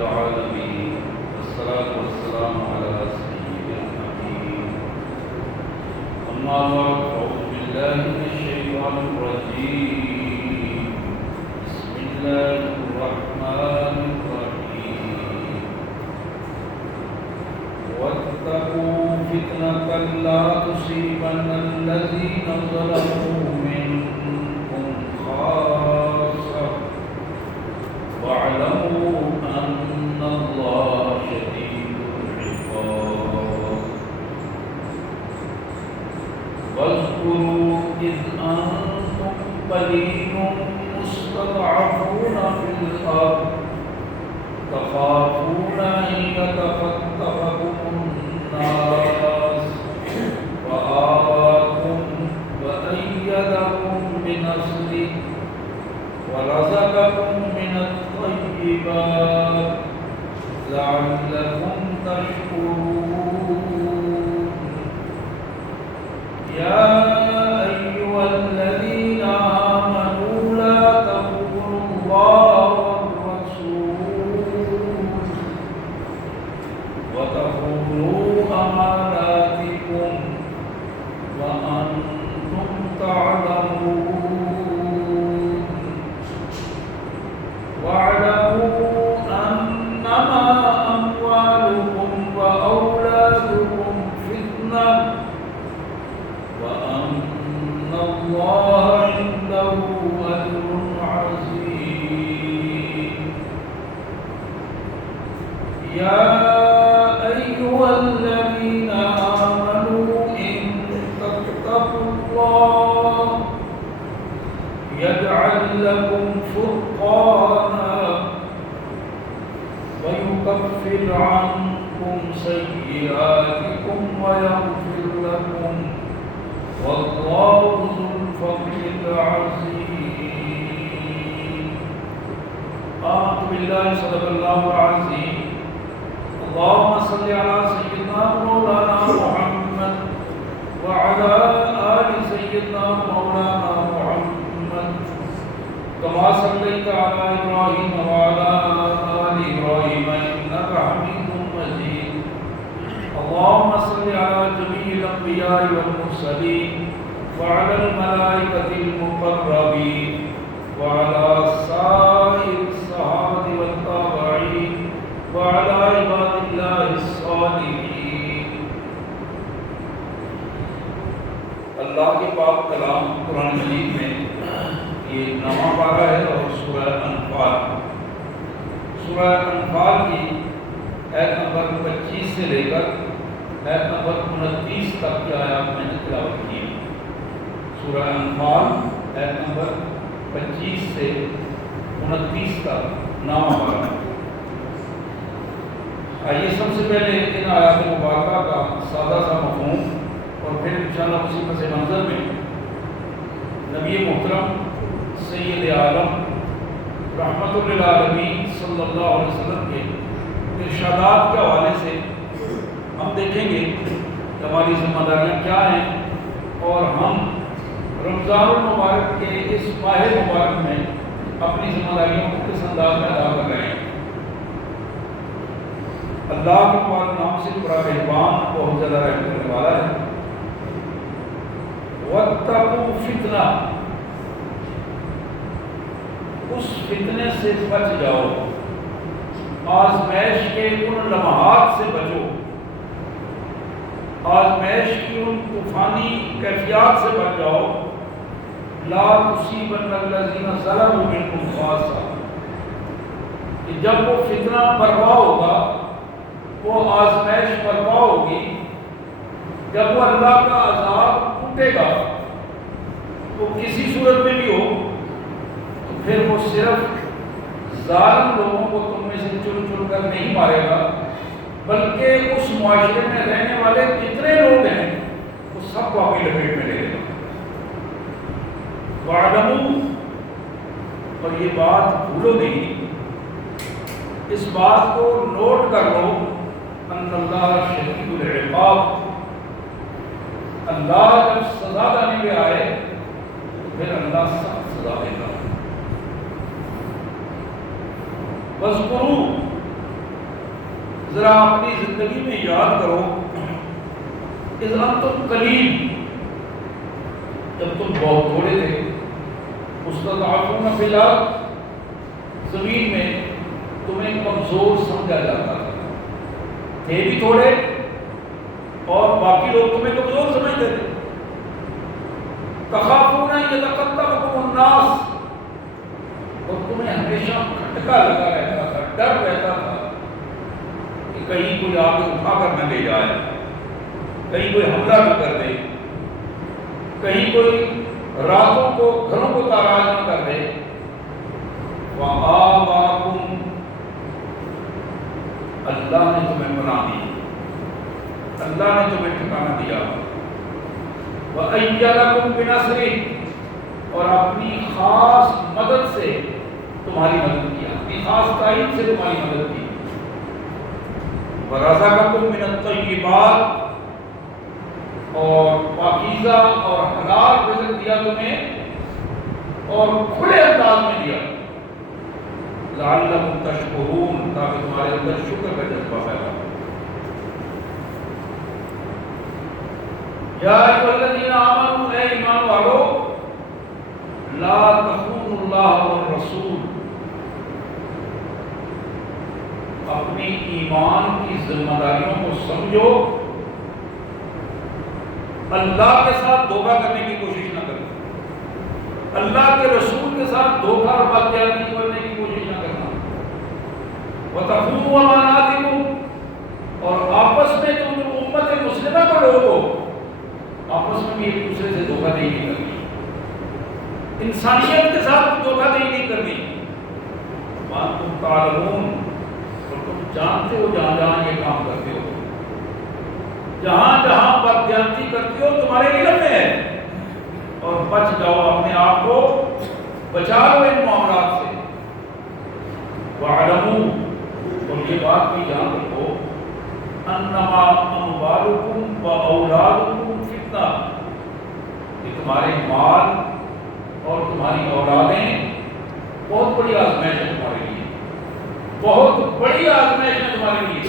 العالمين والصلاة والسلام على سيدنا النبيين أما بعد أعوذ بالله من الشيطان الرجيم بسم الله الرحمن الرحيم واتقوا فتنة لا تصيبن الذين ظلموا منكم خاصة واعلموا أن الله شديد العقاب واذكروا إذ أنتم قليل مستضعفون في الأرض تخافون أن يتخطفكم الناس فآواكم وأيدكم بنصره ورزقكم من الطيبات لعلكم تشكرون يا أيها الذين آمنوا لا تخونوا الله والرسول وتخونوا أماناتكم وأنتم تعلمون واعلموا أنما أموالكم وأولادكم فتنة وأن الله عنده أجر عظيم يا أيها الذين آمنوا إن تتقوا الله يجعل لكم فرقانا ويكفر عنكم سيئاتكم ويغفر لكم والله ذو الفضل العظيم آمنت بالله صدق الله العظيم اللهم صل على سيدنا مولانا محمد وعلى آل سيدنا مولانا محمد كما صليت على إبراهيم وعلى آل إبراهيم إنك حميد مجيد اللهم صل على جميع الأنبياء والمرسلين وعلى الملائكة المقربين وعلى سائر الصحابة والتابعين وعلى عباد الله الصالحين اللہ کے پاک کلام قرآن مجید میں یہ نواں پارہ ہے اور سورہ انفال کی آیت نمبر 25 سے لے کر آیت نمبر 29 تک کی آیات میں نے تلاوت کی ہے۔ سورہ انفال آیت نمبر 25 سے 29 تک نواں پارہ ہے۔ آئیے سب سے پہلے ان آیات مبارکہ کا سادہ سا مفہوم اور پھر انشاءاللہ اسی پس منظر میں نبی محترم سید عالم رحمت للعالمین صلی اللہ علیہ وسلم کے ارشادات کے حوالے سے ہم دیکھیں گے کہ ہماری ذمہ داریاں کیا ہیں اور ہم رمضان المبارک کے اس ماہ مبارک میں اپنی ذمہ داریوں کو کس انداز میں ادا کر رہے ہیں۔ اللہ کے پاک نام سے بڑا مہربان بہت زیادہ رحم کرنے والا ہے۔ وَاتَّقُوا فِتْنَةً، اس فتنے سے بچ جاؤ، آزمائش کے ان لمحات سے بچو، آزمائش کی ان طوفانی کیفیات سے بچ جاؤ، لا تصیبن الذین ظلموا منکم خاصہ، کہ جب وہ فتنہ برپا ہوگا، وہ آزمائش برپا ہوگی، جب وہ اللہ کا عذاب ٹوٹے گا تو کسی صورت میں بھی ہو تو پھر وہ صرف ظالم لوگوں کو تم میں سے چن چن کر نہیں مارے گا، بلکہ اس معاشرے میں رہنے والے جتنے لوگ ہیں وہ سب کو اپنی لپیٹ میں لے لے گا۔ وَاعْلَمُوا، اور یہ بات بھولو نہیں، اس بات کو نوٹ کر لو، ان اللہ شدید العقاب، اللہ جب سزا دینے پہ آئے تو پھر اللہ سخت سزا دے گا۔ وَاذْكُرُوا، ذرا اپنی زندگی میں یاد کرو، اذ انتم قلیل، جب تم بہت تھوڑے تھے، مستضعفون فی الارض، زمین میں تمہیں کمزور سمجھا جاتا تھا، تھے بھی تھوڑے اور باقی لوگ تمہیں کمزور سمجھتے تھے۔ تخافون ان یتخطفکم الناس، اور تمہیں ہمیشہ کھٹکا لگا رہتا تھا، ڈر رہتا تھا کہ کہیں کوئی آ کے اٹھا کر نہ لے جائے، کہیں کوئی حملہ نہ کر دے، کہیں کوئی راتوں کو گھروں کو تاراج نہ کر دے۔ وآواکم، اللہ نے تمہیں پناہ دی، اللہ نے تمہیں ٹھکانہ دیا۔ وَأَيَّدَكُمْ بِنَصْرِهِ، اور اپنی خاص مدد سے تمہاری مدد کیا، اپنی خاص تائید سے تمہاری مدد کی۔ وَرَزَقَكُمْ مِنَ الطَّيِّبَاتِ، اور پاکیزہ اور حلال رزق دیا تمہیں اور کھلے انداز میں دیا۔ لَعَلَّكُمْ تَشْكُرُونَ، تاکہ تمہارے اندر شکر کا جذبہ پیدا ہو۔ یا ایھا الذین آمنوا، اے ایمان والو، لا تخونوا اللہ والرسول، اپنی ایمان کی ذمہ داریوں کو سمجھو، اللہ کے ساتھ دھوکہ کرنے کی کوشش نہ کرنا، اللہ کے رسول کے ساتھ دھوکہ اور بدزیادتی کرنے کی کوشش نہ کرنا۔ وَتَخُونُوا أَمَانَاتِكُمْ، اور آپس میں تم جو امت مسلمہ کا لوگ ہو، آپس میں بھی ایک دوسرے سے دھوکہ دہی نہیں کرنی، انسانیت کے ساتھ دھوکہ دہی نہیں کرنی۔ وَأَنْتُمْ تَعْلَمُونَ، اور تم جانتے ہو جہاں جہاں یہ کام کرتے ہو، جہاں جہاں بددیانتی کرتے ہو تمہارے علم میں ہے، اور بچ جاؤ، اپنے آپ کو بچا لو ان معاملات سے۔ وَاعْلَمُوا، اور یہ بات بھی جان رکھو، انما اموالکم واولادکم فتنہ، کہ تمہارے مال اور تمہاری اولادیں بہت بڑی آزمائش ہے تمہارے لیے، بہت بڑی آزمائش ہے تمہارے لیے۔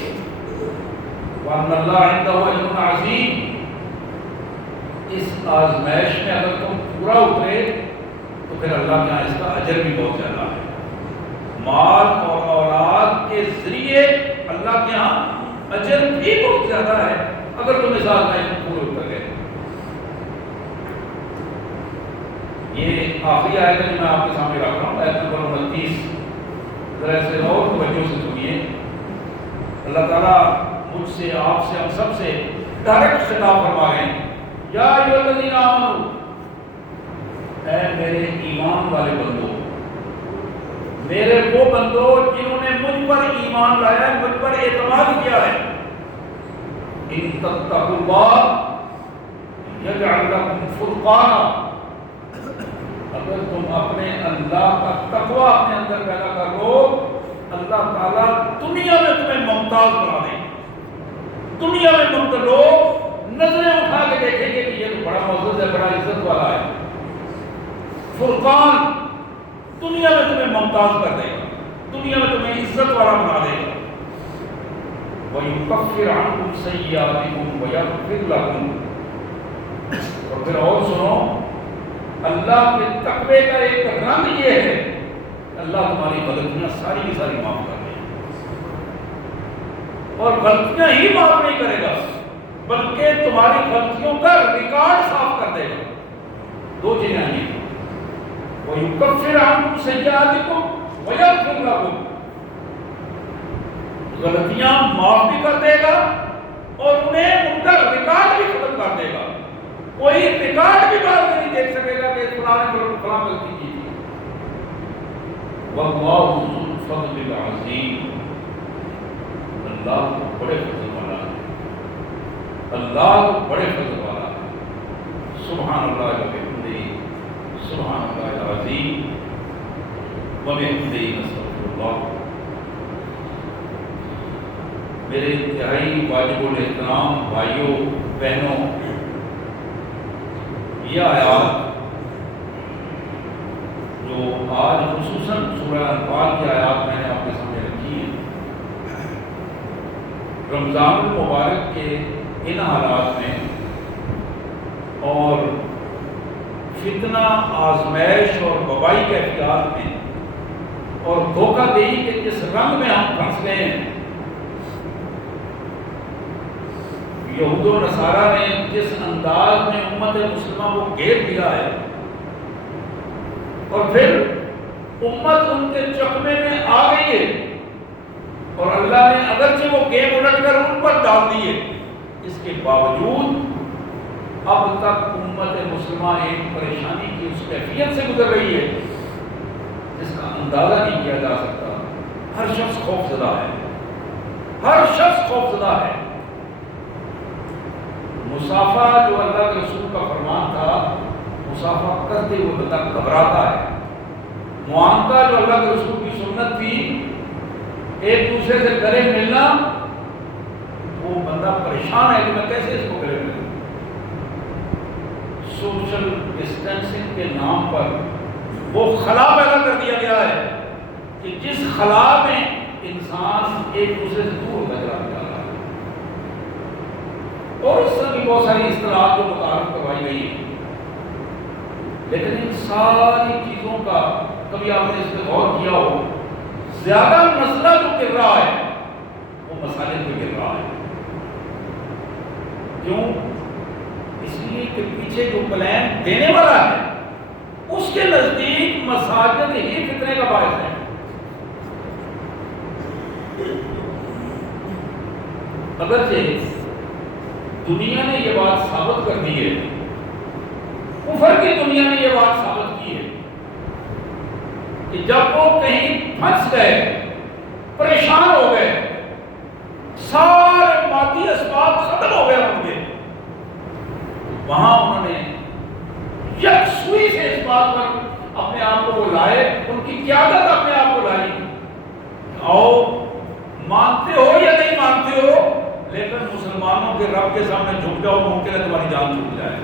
وَأَنَّ اللَّهَ عِندَهُ أَجْرٌ عَظِيمٌ، اس آزمائش میں اگر تم پورا اترے تو پھر اللہ کے یہاں اس کا اجر بھی بہت زیادہ ہے۔ مال اور اولاد کے ذریعے اللہ کے یہاں اجر بھی بہت زیادہ ہے اگر تم اس آزمائش میں پورے اتر گئے۔ یہ آخری آیت ہے جو میں آپ کے سامنے رکھ رہا ہوں، آیت نمبر 29، ذرا اسے اور توجہ سے سنیے۔ اللہ تعالیٰ مجھ سے، آپ سے، ہم سب سے ڈائریکٹ خطاب فرما رہے ہیں، یا ایھا الذین آمنوا، اے میرے ایمان والے بندو، میرے وہ بندو جنہوں نے مجھ پر ایمان لایا ہے، مجھ پر اعتماد کیا ہے، ان تتقوا اللہ یجعل لکم فرقانا، اگر تم اپنے اللہ کا تقوی اپنے اندر پیدا کر لو، اللہ تعالیٰ دنیا میں تمہیں ممتاز بنا دے گا۔ دنیا میں تم تو لوگ نظریں اٹھا کے دیکھیں گے کہ یہ تو بڑا معزز ہے، بڑا عزت والا ہے۔ فرقان دنیا میں تمہیں ممتاز کر دے گا، دنیا میں تمہیں عزت والا بنا دے گا۔ وَيُكَفِّرْ عَنْكُمْ سَيِّئَاتِكُمْ وَيَغْفِرْ لَكُمْ، اور پھر اور سنو، اللہ کے تقوی کا ایک رنگ یہ ہے، اللہ تمہاری غلطیاں ساری کی ساری معاف کر دے گا، اور غلطیاں ہی معاف نہیں کرے گا بلکہ تمہاری غلطیوں کا ریکارڈ صاف کر دے گا۔ دو چیزیں ہیں، وَيُكَفِّرْ عَنْكُمْ سَيِّئَاتِكُمْ وَيَغْفِرْ لَكُمْ، غلطیاں معاف بھی کر دے گا اور انہیں ان کا ریکارڈ بھی ختم کر دے گا، کوئی ریکارڈ بھی بعد میں نہیں دیکھ سکے گا کہ فلاں نے فلاں غلطی کی تھی۔ وَاللَّهُ ذُو الْفَضْلِ الْعَظِيمِ، اللہ تو بڑے فضل والا ہے، اللہ تو بڑے فضل والا ہے۔ سبحان اللہ وبحمدہ، سبحان اللہ العظیم وبحمدہ، نستغفر اللہ۔ میرے انتہائی واجب الاحترام بھائیوں بہنوں، یہ آیات جو آج خصوصاً سورہ انفال کی آیات میں نے آپ کے سامنے رکھی ہے، رمضان المبارک کے ان حالات میں اور فتنہ آزمائش اور وبائی کیفیات میں اور دھوکہ دہی کے جس رنگ میں ہم پھنس گئے ہیں، یہود و نصارہ نے جس انداز میں امت مسلمہ کو گھیر دیا ہے، اور پھر امت ان کے چکمے میں آ گئی ہے، اور اللہ نے اگرچہ وہ گیم الٹ کر ان پر ڈال دیے، اس کے باوجود اب تک امت مسلمہ ایک پریشانی کی اس کیفیت سے گزر رہی ہے جس کا اندازہ نہیں کیا جا سکتا۔ ہر شخص خوف زدہ ہے، ہر شخص خوف زدہ ہے۔ مسافہ جو اللہ کے رسول کا فرمان تھا، مسافہ کرتے ہوئے بندہ گھبراتا ہے۔ معانقہ جو اللہ کے رسول کی سنت تھی، ایک دوسرے سے گلے ملنا، وہ بندہ پریشان ہے کہ میں کیسے اس کو گلے ملوں۔ سوشل ڈسٹینسنگ کے نام پر وہ خلا پیدا کر دیا گیا ہے کہ جس خلا میں انسان ایک دوسرے سے دور ہوتا چلا جا رہا ہے، اور اس طرح کی بہت ساری اصطلاحات جو متعارف کروائی گئی ہیں۔ لیکن ان ساری چیزوں کا کبھی آپ نے اس پہ غور کیا ہو، زیادہ مسئلہ جو گر رہا ہے وہ مسالے پہ گر رہا ہے۔ کیوں؟ اس لیے کہ پیچھے جو پلان دینے والا ہے اس کے نزدیک مساجد ہی فتنے کا باعث ہے۔ اگرچہ دنیا نے یہ بات ثابت کر دی ہے، کفر کی دنیا نے یہ بات ثابت کی ہے کہ جب وہ کہیں پھنس گئے، پریشان ہو گئے، سارے مادی اسباب ختم ہو گئے ان کے، وہاں انہوں نے یکسوئی سے اس بات پر اپنے آپ کو وہ لائے، ان کی قیادت اپنے آپ کو لائی، آؤ مانتے ہو یا نہیں مانتے ہو، لیکن مسلمانوں کے رب کے سامنے جھک جاؤ، ممکن ہے تمہاری جان چھوٹ جائے۔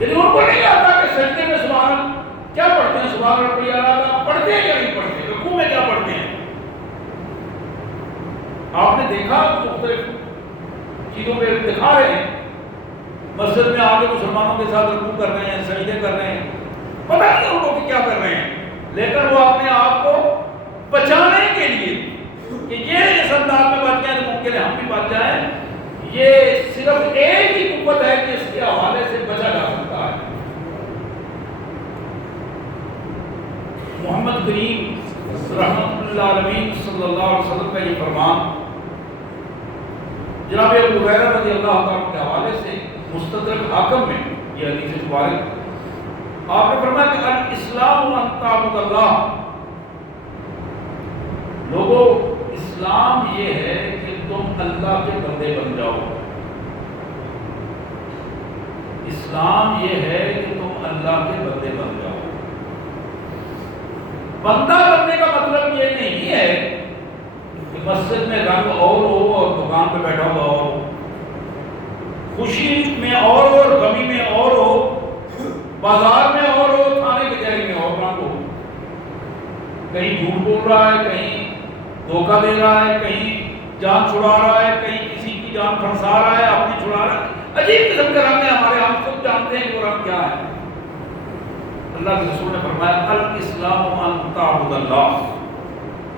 یعنی ان کو نہیں آتا کہ سجدے میں سبحان کیا پڑھتے ہیں، سبحان ربی اعلیٰ پڑھتے ہیں یا نہیں پڑھتے، رکوع میں کیا پڑھتے ہیں۔ آپ نے دیکھا مختلف چیزوں پہ دکھا رہے ہیں، مسجد میں آگے مسلمانوں کے ساتھ رکوع کر رہے ہیں، سجدے کر رہے ہیں، پتہ نہیں ان کو کیا کر رہے ہیں، لیکن وہ اپنے آپ کو بچانے کے لیے کہ یہ اس انداز میں بچ جائیں تو ممکن ہے ہم بھی بچ جائیں، یہ صرف ایک ہی قوت ہے کہ اس کے حوالے سے بچا جا سکتا ہے۔ محمد کریم رحمۃ اللہ علیہ صلی اللہ علیہ وسلم کا یہ فرمان جناب ابو ہریرہ رضی اللہ تعالیٰ کے حوالے سے مستدرک حاکم میں یہ حدیث مبارک، آپ نے فرمایا کہ الاسلام ان تعبد اللہ، لوگوں اسلام یہ ہے کہ تم اللہ کے بندے بن جاؤ، اسلام یہ ہے کہ تم اللہ کے بندے بن جاؤ۔ بندہ بننے کا مطلب یہ نہیں ہے کہ مسجد میں رنگ اور ہو اور دکان پہ بیٹھا ہوا ہو، خوشی میں اور ہو اور غمی میں اور ہو، بازار میں اور ہو، تھانے کچہری میں اور رنگ ہو، کہیں جھوٹ بول رہا ہے، کہیں دھوکہ دے رہا ہے، کہیں جان چھڑا رہا ہے، کہیں کسی کی جان پھنسا رہا ہے، اپنی چھڑا رہا ہے، عجیب قسم کے رنگ ہیں ہمارے، ہم خود جانتے ہیں کہ وہ رنگ کیا ہے۔ اللہ کے رسول نے فرمایا الاسلام ان تعبد اللہ،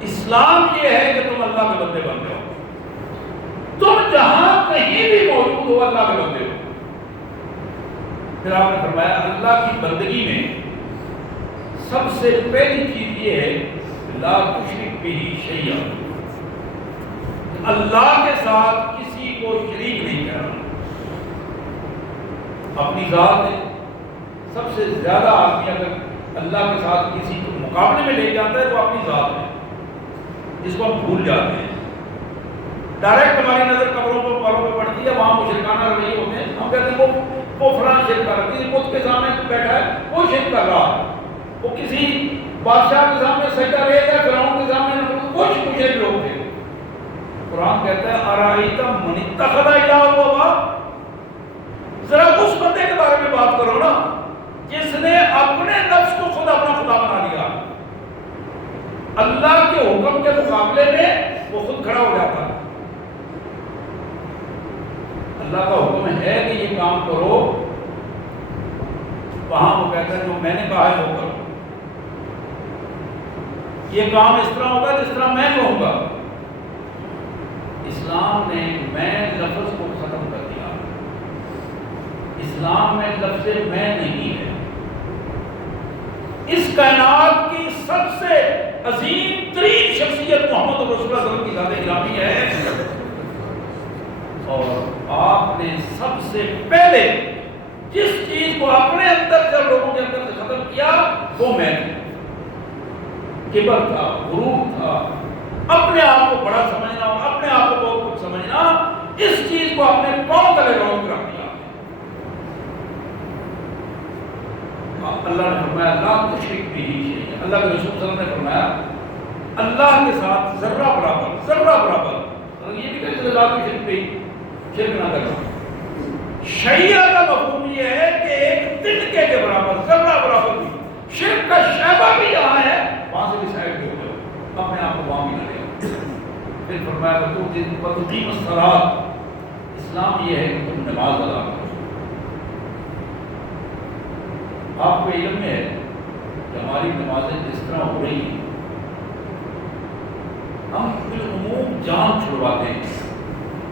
اسلام یہ ہے کہ تم اللہ کے بندے بن جاؤ، تم جہاں کہیں بھی موجود ہو اللہ کے بندے ہو۔ پھر آپ نے فرمایا اللہ کی بندگی میں سب سے پہلی چیز یہ ہے لا تشرک بہ شیئا، اللہ کے ساتھ کسی کو شریک نہیں کرنا۔ اپنی ذات میں سب سے زیادہ آدمی اگر اللہ کے ساتھ کسی کو مقابلے میں لے جاتا ہے تو اپنی ذات ہے، جس کو ہم بھول جاتے ہیں۔ ڈائریکٹ ہماری نظر قبروں پر پروں پہ پڑتی ہے، وہاں مشرکانہ رویے ہوتے ہیں، ہم کہتے ہیں وہ فلاں شرک کر رہا ہے، کسی بت کے سامنے بیٹھا ہے وہ شرک کر رہا ہے، وہ کسی بادشاہ کے سامنے سجدہ رہے گا، فرعون کے سامنے کچھ مشرک لوگ تھے۔ قرآن کہتا ہے ارائیت من اتخذ الہہ ہوا، ذرا اس بندے کے بارے میں بات کرو نا جس نے اپنے نفس کو خود خدا بنا لیا، اللہ کے حکم کے مقابلے میں وہ خود کھڑا کھڑا ہو جاتا ہے. اللہ کا حکم ہے کہ یہ کام کرو، وہاں وہ کہتا ہے جو میں نے کہا ہے وہ کرو، یہ کام اس طرح ہوگا جس طرح میں کہوں گا. اسلام نے میں لفظ کو ختم کر دیا. اسلام میں لفظ میں نہیں ہے. اس کائنات کی سب سے عظیم ترین شخصیت محمد رسول اللہ صلی اللہ علیہ وسلم کی ذات گرامی ہے، اور آپ نے سب سے پہلے جس چیز کو اپنے اندر جب لوگوں کے اندر سے ختم کیا وہ میں تھی. کبر تھا، غرور تھا، اپنے آپ کو بڑا سمجھنا اور اپنے آپ کو بہت کچھ سمجھنا، اس چیز کو اپنے پاؤں تلے رونق رکھ دیا. اللہ نے فرمایا لا تشرک بہ شیئا. اللہ کے رسول صلی اللہ علیہ وسلم نے فرمایا اللہ کے ساتھ ذرہ برابر، یہ بھی کہتے لا تشرک بہ، شرک نہ کرنا. شیعہ کا مفہوم یہ ہے کہ ایک تنکے کے برابر، ذرہ برابر بھی. شرک کا شعبہ بھی جہاں ہے وہاں سے بھی سائڈ پہ ہو جاؤ، اپنے آپ کو وہاں بھی نہ لے. پھر فرمایا وتقیم الصلاۃ. اسلام یہ ہے کہ تم نماز ادا کرو. آپ کو علم میں ہے کہ ہماری نمازیں جس طرح ہو رہی ہیں ہم بالعموم جان چھڑواتے ہیں.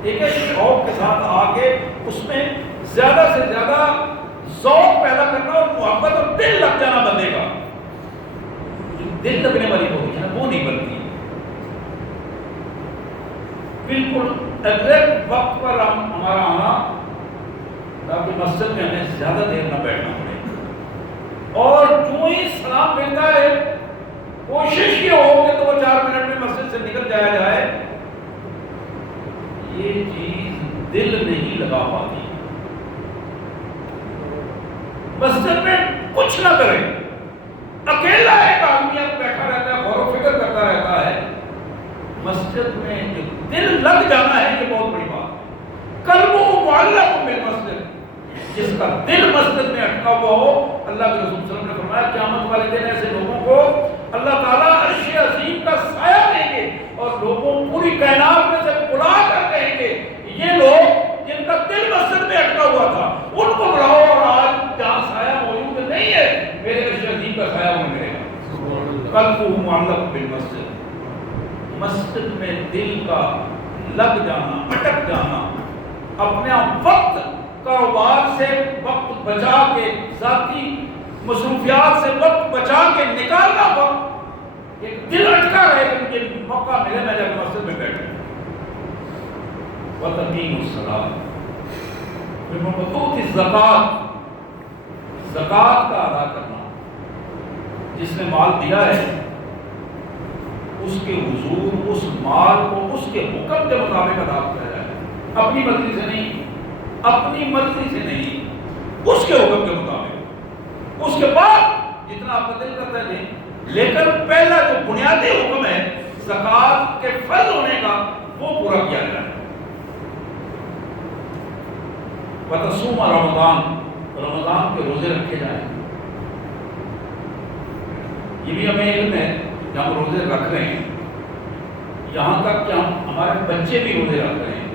ایک شوق کے ساتھ آ کے اس میں زیادہ سے زیادہ ذوق پیدا کرنا اور محبت اور دل لگ جانا بندے کا. جو دل لگنے والی ہوتی ہے وہ نہیں بنتی. بالکل ایگزیکٹ وقت پر ہمارا آنا تاکہ مسجد میں ہمیں زیادہ دیر نہ بیٹھنا پڑے. اور جو ہی سلام ملتا ہے کوشش یہ ہو کہ 2-4 منٹ میں مسجد سے نکل جایا جائے. یہ چیز دل نہیں لگا پاتی. مسجد میں کچھ نہ کرے، اکیلا ایک آدمی اب بیٹھا رہتا ہے، غور و فکر کرتا رہتا ہے. مسجد میں جو دل لگ جانا ہے یہ بہت بڑی بات ہے. قلبہ معلق بالمسجد، جس کا دل مسجد میں اٹکا ہوا ہو. اللہ کے رسول صلی اللہ علیہ وسلم نے فرمایا قیامت والے دن ایسے لوگوں کو اللہ تعالیٰ عرش عظیم کا سایہ دیں گے اور لوگوں پوری کائنات میں سے بلا کر کہیں گے یہ لوگ جن کا دل مسجد میں اٹکا ہوا تھا ان کو بلاؤ، اور آج جہاں سایہ موجود نہیں ہے میرے عرش عظیم کا سایہ انہیں ملے گا. قلبہ معلق بالمسجد. مسجد میں دل کا لگ جانا، اٹک جانا، اپنا وقت کاروبار سے وقت بچا کے، ذاتی مصروفیات سے وقت بچا کے نکالنا وقت، ایک دل اٹکا رہے کہ مجھے موقع ملے میں جب مسجد میں بیٹھوں. وتقیم الصلاۃ. پھر وتؤتی الزکوٰۃ. زکوٰۃ کا ادا کرنا. جس نے مال دیا ہے اس کے حضور اس مال کو اس کے حکم کے مطابق ادا کیا جائے. اپنی مرضی سے نہیں، اپنی مرضی سے نہیں، اس کے حکم کے مطابق. اس کے بعد جتنا آپ کا دل کرتا ہے دیں، لیکن پہلا جو بنیادی حکم ہے زکوٰۃ کے فرض ہونے کا وہ پورا کیا جائے. وتصوم رمضان. رمضان کے روزے رکھے جائیں. یہ بھی ہمیں علم ہے کہ ہم روزے رکھ رہے ہیں، یہاں تک کہ ہمارے بچے بھی روزے رکھ رہے ہیں،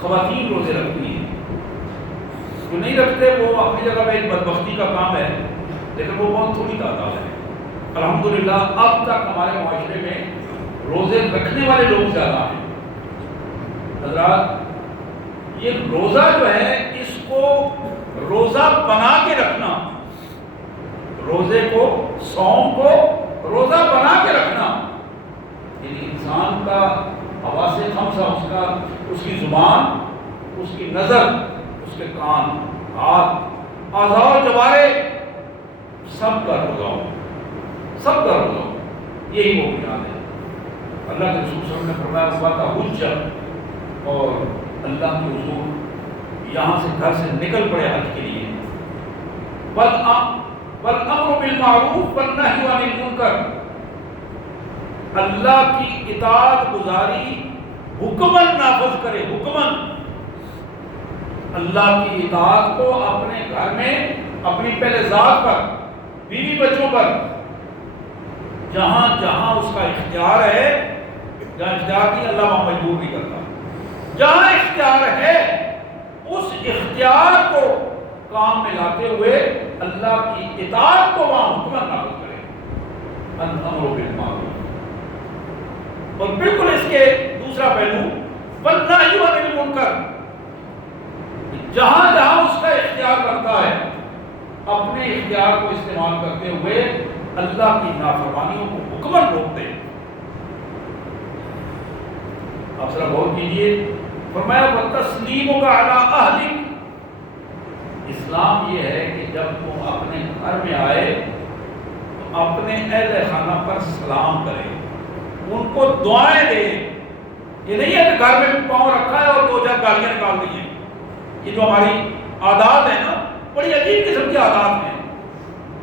خواتین روزے رکھتی ہیں. جو نہیں رکھتے وہ اپنی جگہ پہ ایک بدبختی کا کام ہے، لیکن وہ بہت تھوڑی تعداد ہے. الحمدللہ اب تک ہمارے معاشرے میں روزے رکھنے والے لوگ زیادہ ہیں. حضرات یہ روزہ جو ہے اس کو روزہ بنا کے رکھنا، روزے کو، صوم کو روزہ بنا کے رکھنا، یعنی انسان کا حواس خمسہ، اس کی زبان، اس کی نظر، اس کے کان، ہاتھ، اعضاء و جوارے، سب کا روزہ ہو، سب کا روزہ ہو. یہی وہ بنیاد ہے. اللہ کے رسول صلی اللہ علیہ وسلم نے فرمایا صبح کا حجت، اور اللہ کے حضور یہاں سے گھر سے نکل پڑے حج کے لیے. والامر بالمعروف والنہی عن المنکر. اللہ کی اطاعت گزاری حکمن نافذ کرے. حکمن اللہ کی اطاعت کو اپنے گھر میں، اپنی پہلے ذات پر، بیوی بچوں پر، جہاں جہاں اس کا اختیار ہے جہاں اختیار نہیں اللہ وہاں مجبور نہیں کرتا. جہاں اختیار ہے اس اختیار کو کام میں لاتے ہوئے اللہ کی اطاعت کو وہاں حکم نافذ کرے. الامر بالمعروف. اور بالکل اس کے دوسرا پہلو والنہی عن المنکر. جہاں جہاں اس کا اختیار بنتا ہے اپنے اختیار کو استعمال کرتے ہوئے اللہ کی نافرمانیوں کو حکمن روک دے. آپ ذرا غور کیجیے. فرمایا وَتَسْلِيمُكَ عَلَىٰ أَهْلِكَ. اسلام یہ ہے کہ جب تم اپنے گھر میں آئے تو اپنے اہل خانہ پر سلام کرے, ان کو دعائیں دے. یہ نہیں ہے کہ گھر میں پاؤں رکھا ہے اور دو چار گالیاں نکال دی ہیں. یہ جو ہماری عادات ہیں نا, بڑی عجیب قسم کی عادات ہیں.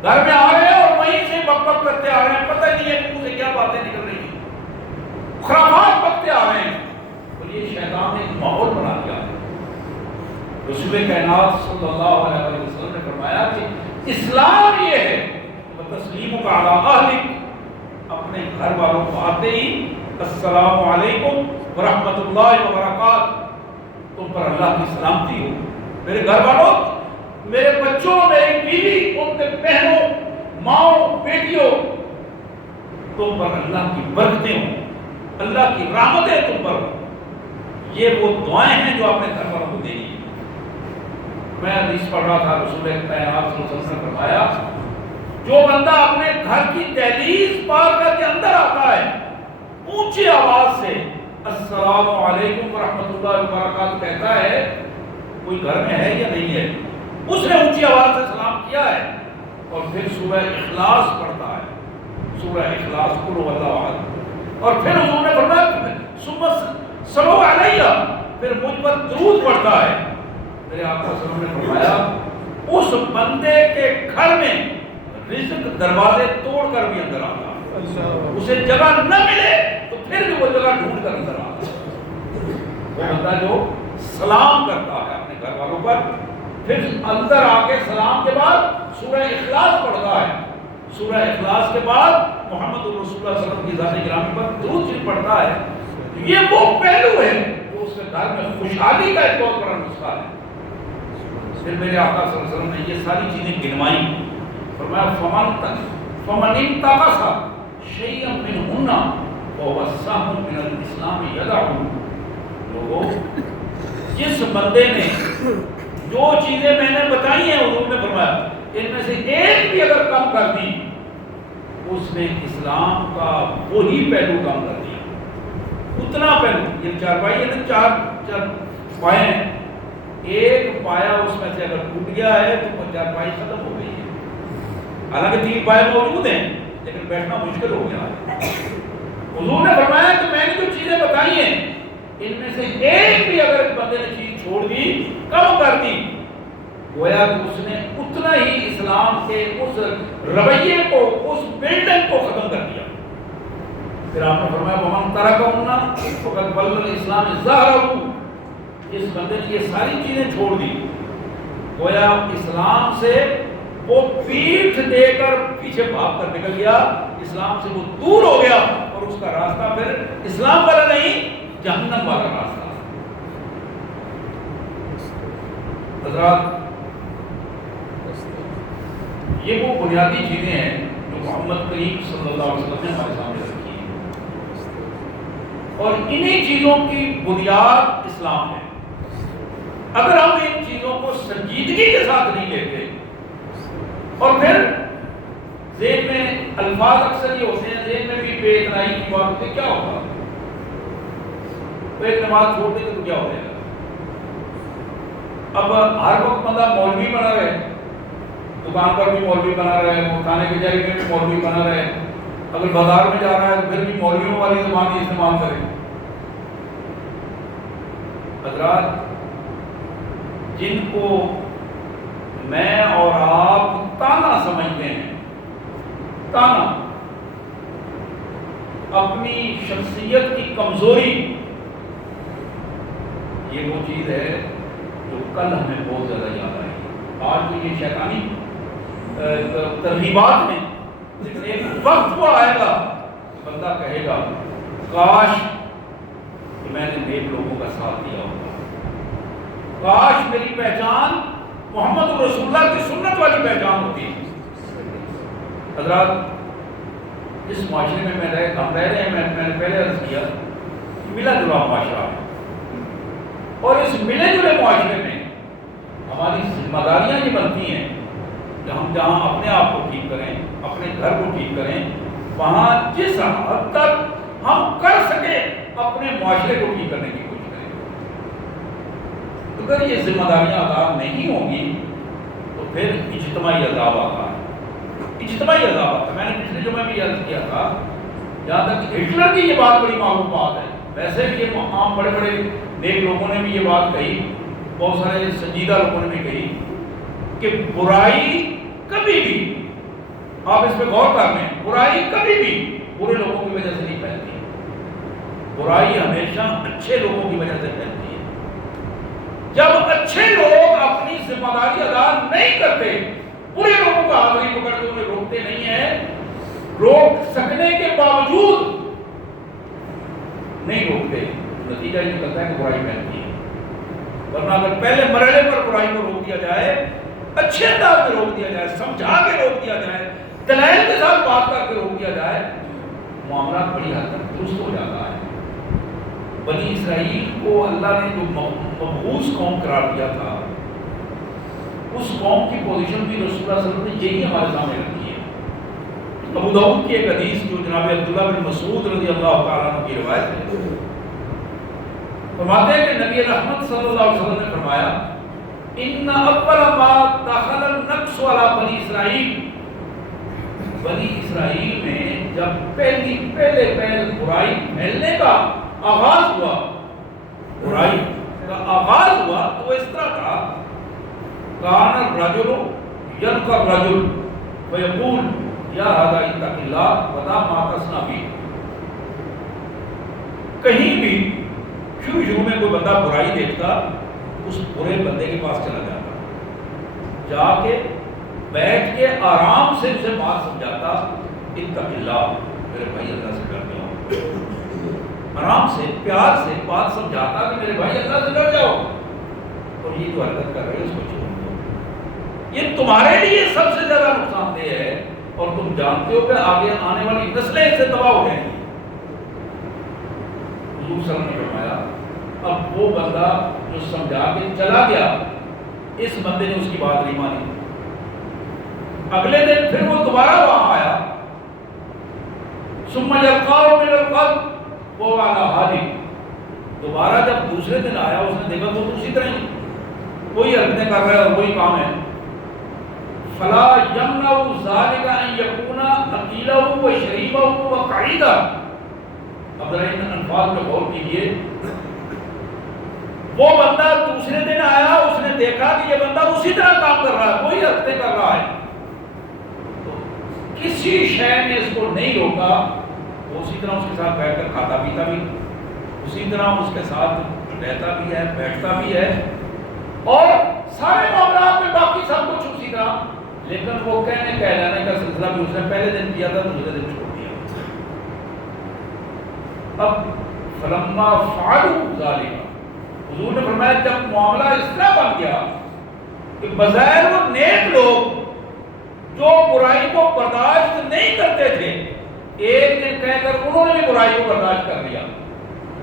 گھر میں آ رہے ہیں اور وہیں سے بک بک کرتے آ رہے ہیں, پتہ ہی نہیں ہے کہ منہ سے کیا باتیں نکل رہی ہیں, خرافات بکتے آ رہے ہیں. اور یہ شیطان نے ایک ماحول بنا دیا ہے. رسول کائنات صلی اللہ علیہ وسلم نے فرمایا کہ اسلام یہ ہے تسلیمک علی اہلک. اپنے گھر والوں کو آتے ہی السلام علیکم ورحمۃ اللہ وبرکاتہ, تم پر اللہ کی سلامتی ہو. میرے گھر والوں, میرے بچوں, میری بیوی, ان کے بہنوں, ماؤں, بیٹیوں, تم پر اللہ کی برکتیں ہوں, اللہ کی رحمتیں تم پر ہوں. یہ وہ دعائیں ہیں جو اپنے گھر والوں کو دینی. میں حدیث پڑھ رہا تھا, رسول کائنات صلی اللہ علیہ وسلم نے فرمایا جو بندہ اپنے گھر کی دہلیز پار کر کے اندر آتا ہے اونچی آواز سے السلام علیکم ورحمۃ اللہ وبرکاتہ کہتا ہے, کوئی گھر میں ہے یا نہیں ہے, اس نے اونچی آواز سے سلام کیا ہے اور پھر سورہ اخلاص پڑھتا ہے, سورہ اخلاص قل هو اللہ احد, اور پھر حضور نے فرمایا ثم صلوا علیہ, پھر مجھ پر درود پڑھتا ہے. میرے آقا صلی اللہ علیہ وسلم نے فرمایا اس بندے کے گھر میں رزق دروازے توڑ کر بھی اندر آتا ہے. اسے جگہ نہ ملے تو پھر بھی وہ جگہ ڈھونڈ کر اندر آتا ہے. وہ بندہ جو سلام کرتا ہے اپنے گھر والوں پر, پھر اندر آ کے سلام کے بعد سورہ اخلاص پڑھتا ہے, سورہ اخلاص کے بعد محمد رسول اللہ صلی اللہ علیہ وسلم کی ذات گرامی پر درود شریف پڑھتا ہے. یہ وہ پہلو ہے جو اس کے گھر میں خوشحالی کا ایک بہت بڑا نسخہ ہے. پھر میرے آقا صلی اللہ علیہ وسلم نے یہ ساری چیزیں گنوائی. فرمایا فمن انتقص شیئا منہن فهو سهم من الاسلام یدعو. لوگوں, جس بندے نے جو چیزیں میں نے بتائی ہیں حضور نے فرمایا ان میں سے ایک بھی اگر کم کر دی اس نے اسلام کا وہی پہلو کم کر دیا. اتنا پہلو, یہ چار پائے ہیں نا, چار پائے ہیں, ایک پایا اس میں سے اگر ٹوٹ گیا ہے تو وہ چار پائی ختم ہو گئی ہے. حالانکہ تین پائے موجود ہیں لیکن بیٹھنا مشکل ہو گیا ہے. حضور نے فرمایا کہ میں نے جو چیزیں بتائی ہیں ان میں سے ایک بھی اگر بندے نے چیز چھوڑ دی, کم کر دی, گویا کہ اس نے اتنا ہی اسلام کے اس رویے کو, اس بلڈنگ کو ختم کر دیا. پھر آپ نے فرمایا ومن ترکہن فقد ضل الاسلام ظاہرہ. اس بندے نے یہ ساری چیزیں چھوڑ دی, گویا اسلام سے وہ پیٹھ دے کر پیچھے بھاگ کر نکل گیا, اسلام سے وہ دور ہو گیا اور اس کا راستہ پھر اسلام والا نہیں جہنم والا راستہ. حضرات, یہ وہ بنیادی چیزیں ہیں جو محمد کریم صلی اللہ علیہ وسلم نے ہمارے سامنے رکھی ہیں, اور انہی چیزوں کی بنیاد اسلام ہے. اگر ہم ان چیزوں کو سنجیدگی کے ساتھ نہیں لیتے اور پھر ذہن میں الفاظ اکثر یہ ہوتے ہیں, ذہن میں بھی بے اتنائی کی بات ہوتی ہے, کیا ہوگا تو ایک نماز چھوڑ دیں تو کیا ہو جائے گا. اب ہر وقت بندہ مولوی بنا رہے, دکان پر بھی مولوی بنا رہے, کھانے کی جگہ میں بھی مولوی بنا رہے, اگر بازار میں جا رہا ہے تو پھر بھی مولویوں والی زبان ہی استعمال کریں. حضرات, جن کو میں اور آپ تانا سمجھتے ہیں, تانا اپنی شخصیت کی کمزوری, یہ وہ چیز ہے جو کل ہمیں بہت زیادہ یاد آئی. آج تو یہ شیطانی ترغیبات ہیں, لیکن ایک وقت وہ آئے گا بندہ کہے گا کاش میں نے نیک لوگوں کا ساتھ دیا ہوگا. کاش میری پہچان محمد رسول اللہ کی سنت والی پہچان ہوتی. حضرات اس معاشرے میں ہم رہ رہے ہیں، میں نے پہلے عرض کیا ملا جلا معاشرہ ہے، اور اس ملے جلے معاشرے میں ہماری ذمہ داریاں یہ بنتی ہیں کہ ہم جہاں اپنے آپ کو ٹھیک کریں، اپنے گھر کو ٹھیک کریں، وہاں جس حد تک ہم کر سکیں اپنے معاشرے کو ٹھیک کرنے کی کوشش کریں. اگر یہ ذمہ داریاں ادا نہیں ہوں گی تو پھر اجتماعی عذاب آتا ہے. اجتماعی عذاب آتا ہے. میں نے پچھلے جمعے بھی عرض کیا تھا، جہاں تک ہٹلر کی یہ بات بڑی معروف بات ہے، ویسے بھی یہ عام بڑے بڑے نیک لوگوں نے بھی یہ بات کہی، بہت سارے سنجیدہ لوگوں نے بھی کہی کہ برائی کبھی بھی، آپ اس پہ غور کر لیں، برائی کبھی بھی برے لوگوں کی وجہ سے نہیں پھیلتی. برائی ہمیشہ اچھے لوگوں کی وجہ سے پھیلتی ہے. جب اچھے لوگ اپنی ذمہ داری ادا نہیں کرتے، برے لوگوں کا ہاتھ نہیں پکڑتے، انہیں روکتے نہیں ہیں، روک سکنے کے باوجود نہیں روکتے، نتیجہ یہ نکلتا ہے کہ برائی پھیلتی ہے. ورنہ اگر پہلے مرحلے پر برائی کو روک دیا جائے، اچھے انداز میں روک دیا جائے، سمجھا کے روک دیا جائے، دلائل کے ساتھ بات کر کے روک دیا جائے، معاملہ بڑی حد تک درست ہو جاتا ہے. بنی اسرائیل کو اللہ نے جو مبعوث قوم قرار دیا تھا، اس قوم کی پوزیشن بھی رسول اللہ صلی اللہ علیہ وسلم نے یہی ہمارے سامنے رکھی ہے. ابو داؤد کی ایک حدیث جو جناب عبداللہ بن مسعود رضی اللہ تعالیٰ عنہ کی روایت ہے، فرماتے ہیں کہ نبی رحمت صلی اللہ علیہ وسلم نے فرمایا ان اول ما دخل النقص علی بنی اسرائیل، بنی اسرائیل میں جب پہلے برائی پھیلنے کا آغاز ہوا، برائی کا آغاز ہوا تو اس طرح تھا، کان الرجل یلقى الرجل ويقول یا هذا اتق اللہ ودا ما تصنع بی. کہیں بھی شروع میں کوئی بندہ برائی دیکھتا، اس برے بندے کے پاس چلا جاتا، جا کے بیٹھ کے آرام سے اسے بات سمجھاتا، اتق اللہ، میرے بھائی اللہ سے ڈر جاؤ. آرام سے پیار سے بات سمجھاتا کہ میرے بھائی اللہ سے ڈر جاؤ، اور یہ جو حرکت کر رہے ہیں اس کو چھوڑ دو، یہ تمہارے لیے سب سے زیادہ نقصان دہ ہے، اور تم جانتے ہو کہ آگے آنے والی نسلیں اس سے تباہ ہو گئے ہیں. حضور صلی اللہ علیہ وسلم نے فرمایا اب وہ بندہ جو سمجھا کے چلا گیا، اس بندے نے اس کی بات نہیں مانی. اگلے دن پھر وہ دوبارہ وہاں آیا، ثم یلقاه من القلب وہ والا حالی، دوبارہ جب دوسرے دن آیا اس نے دیکھا وہ اسی طرح ہی وہی حرکتیں کر رہا ہے اور وہی کام ہے. فلا یمنع ذلك ان یکون اکیلہ و شریفہ و قعیدہ. اب ذرا ان الفاظ میں غور کیجیے. وہ بندہ دوسرے دن آیا، اس نے دیکھا کہ یہ بندہ اسی طرح کام کر رہا ہے، وہی حرکتیں کر رہا ہے، تو کسی شے نے اس کو نہیں روکا، وہ اسی طرح اس کے ساتھ بیٹھ کر کھاتا پیتا بھی، اسی طرح اس کے ساتھ رہتا بھی ہے، بیٹھتا بھی ہے، اور سارے معاملات میں باقی سب کچھ اسی طرح. لیکن وہ کہلانے کا سلسلہ بھی اس نے پہلے دن کیا تھا، دوسرے دن چھوڑ دیا. اب فلما فعلوا ذلك، حضور نے فرمایا جب معاملہ اس طرح بن گیا کہ بظاہر وہ نیک لوگ جو برائی کو برداشت نہیں کرتے تھے، ایک دن کہہ کر انہوں نے بھی برائی کو برداشت کر لیا،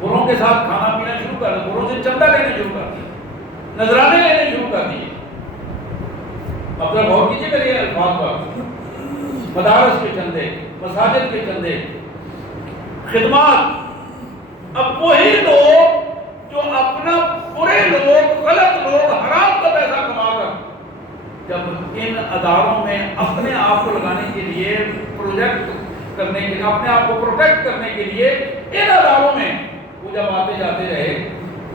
بروں کے ساتھ کھانا پینا شروع کر دیا، بروں سے چندہ لینے شروع کر دیا، نذرانے لینے شروع کر دیے. اب ذرا غور کیجیے میرے الفاظ پر. مدارس کے چندے، مساجد کے چندے، خدمات. اب وہی لوگ جو اپنا برے لوگ، غلط لوگ، حرام کا پیسہ کما کر جب ان اداروں میں اپنے آپ کو لگانے کے لیے، پروجیکٹ کرنے کے لیے، اپنے آپ کو پروٹیکٹ کرنے کے لیے ان اداروں میں وہ جب آتے جاتے رہے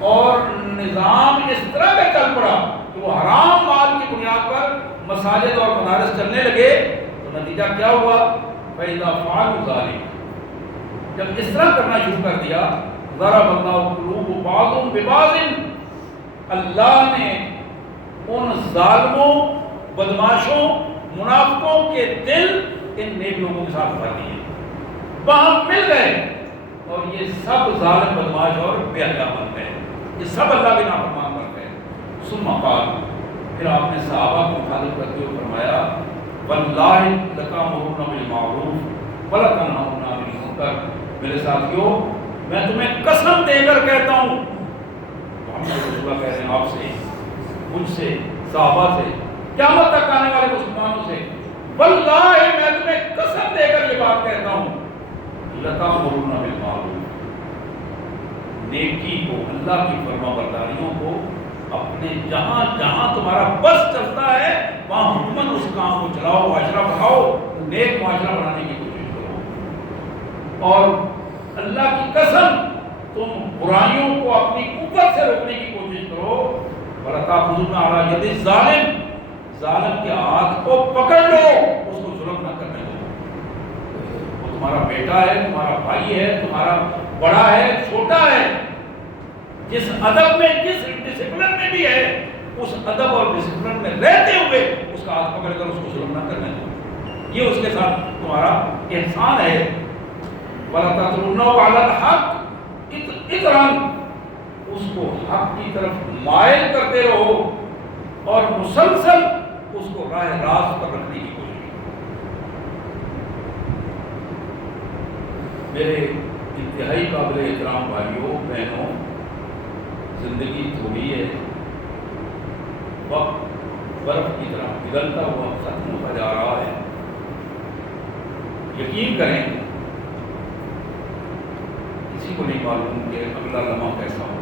اور نظام اس طرح کا چل پڑا کہ وہ حرام مال کی بنیاد پر مساجد اور مدارس چلنے لگے، تو نتیجہ کیا ہوا؟ فَإِذَا فَعَلُوا ذَلِكَ، جب اس طرح کرنا شروع کر دیا، ضَرَبَ اللَّهُ قُلُوبَ بَعْضٍ بِبَعْضٍ، اللہ نے ان ظالموں، بدماشوں، منافقوں کے دل ان نیک لوگوں کے ساتھ بھر دیے، وہاں مل گئے. اور یہ سب ظالم بدماش اور بے حیا بنتے ہیں، یہ سب اللہ کے نافرمان بنتے ہیں۔ ثم قال، پھر آپ نے صحابہ کو مخاطب کرتے ہوئے فرمایا واللہ لتأمرن بالمعروف ولتنہون عن المنکر، میرے ساتھیوں میں تمہیں قسم دے کر کہتا ہوں، محمد رسول اللہ کہہ رہے ہیں آپ سے، مجھ سے، صحابہ سے، قیامت تک آنے والے مسلمانوں سے، واللہ میں تمہیں قسم دے کر یہ بات کہتا ہوں، لتأمرن بالمعروف، نیکی کو، اللہ کی فرما برداریوں کو اپنے جہاں جہاں تمہارا بس چلتا ہے وہاں حکمن اس کام کو چلاؤ، معاشرہ بناؤ، نیک معاشرہ بنانے کی کوشش کرو، اور اللہ کی قسم تم برائیوں کو اپنی قوت سے روکنے کی کوشش کرو، وَلَا تَأْخُذُكُمْ عَلَىٰ يَدِ الظَّالِمِ، ظالم کے ہاتھ کو پکڑ لو، اس کو ظلم نہ کرنے دو، وہ تمہارا بیٹا ہے، تمہارا بھائی ہے، تمہارا بڑا ہے، چھوٹا ہے، جس ادب میں، جس ڈسپلن میں بھی ہے، اس ادب اور ڈسپلن میں رہتے ہوئے اس کا ہاتھ پکڑ کر اس کو ظلم نہ کرنے دو، یہ اس کے ساتھ تمہارا احسان ہے۔ وَلَا تَطْرُونَهُ عَلَى الْحَقِّ اِطْرًا، اس کو حق کی طرف مائل کرتے رہو اور مسلسل اس کو راہ راست پر رکھنے کی کوشش کرو۔ میرے انتہائی قابل احترام بھائیوں بہنوں، زندگی تھوڑی ہے، وقت برف کی طرح پگھلتا ہوا ختم ہوتا جا رہا ہے، یقین کریں کسی کو نہیں معلوم کہ اگلا لمحہ کیسا ہوگا۔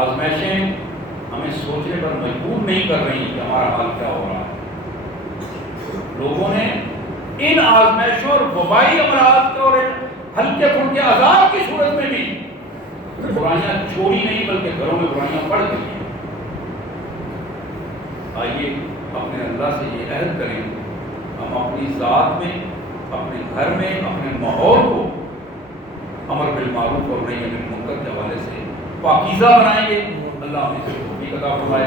آزمائشیں ہمیں سوچنے پر مجبور نہیں کر رہی کہ ہمارا حال کیا ہو رہا ہے۔ لوگوں نے ان آزمائشوں اور وبائی امراض کے اور ہلکے پھلکے عذاب کی صورت میں بھی برائیاں چھوڑی نہیں، بلکہ گھروں میں برائیاں بڑھ گئی ہیں۔ آئیے اپنے اللہ سے یہ عہد کریں، ہم اپنی ذات میں، اپنے گھر میں، اپنے ماحول کو امر بالمعروف اور نہی عن المنکر کے حوالے سے پاکیزہ بنائیں گے۔ اللہ ہمیں توفیق عطا فرمائے۔